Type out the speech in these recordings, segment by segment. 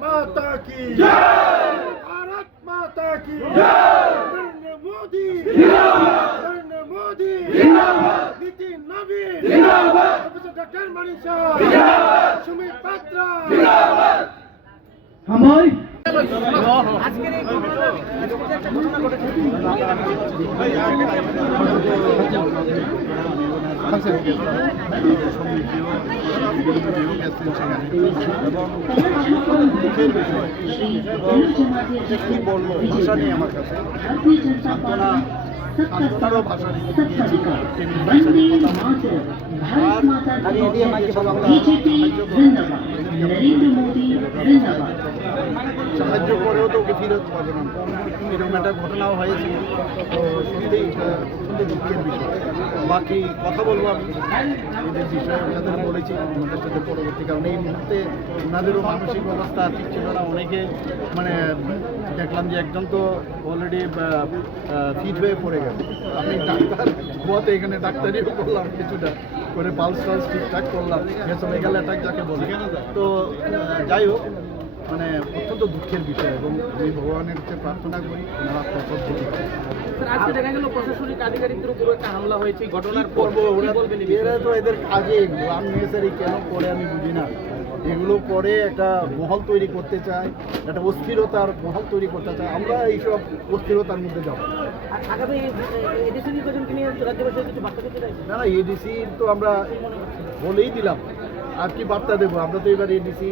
माता की भारत माता की नरेंद्र मोदी नरेंद्र मोदी नितिन नवीन डॉक्टर मनीषा सुमित पात्रा हमारी আজকের এই ঘটনা ঘটেছে কি বলবো ভাষা নেই আমার কাছে সান্ত্বনারও ভাষা নেই সাহায্য করেও তো ওকে ফিরত পাবে না, এরকম একটা ঘটনাও হয়েছে। তো সত্যি সত্যি দুঃখের বিষয়। বাকি কথা বলবো আমি এদের বিষয়ে ওনাদের বলেছি ওনাদের সাথে পরবর্তী, কারণ এই মুহূর্তে ওনাদেরও মানসিক অবস্থা ঠিক ছিল না। অনেকে মানে দেখলাম যে একজন তো অলরেডি ফিট হয়ে পড়ে গেল। আমি ডাক্তার হওয়াতে এখানে ডাক্তারিও করলাম, কিছুটা করে পালস টালস ঠিকঠাক করলাম, মেসোমেগাল অ্যাটাক যাকে বলে। তো যাই হোক, মানে অত্যন্ত দুঃখের বিষয় এবং আমি ভগবানের কাছে প্রার্থনা করি ওনারা প্রসব বলি। আজকে দেখা গেল প্রশাসনিক আধিকারিকদের উপর একটা হামলা হয়েছে এই ঘটনার পর করবো এরা তো এদের কাজে এগুলো আননেসারি কেন করে আমি বুঝি না। এগুলো করে একটা মহল তৈরি করতে চায়, একটা অস্থিরতার মহল তৈরি করতে চায়। আমরা এইসব অস্থিরতার মধ্যে যাবো আগামী এডিসি নির্বাচনকে নিয়ে রাজ্যবাসীর কিছু বার্তা দিতে চাই না। এডিসি তো আমরা বলেই দিলাম, আর কি বার্তা দেবো? আমরা তো এবার এডিসি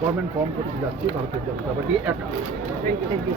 গভর্নমেন্ট ফর্ম করতে যাচ্ছি ভারতীয় জনতা পার্টি একা। Thank you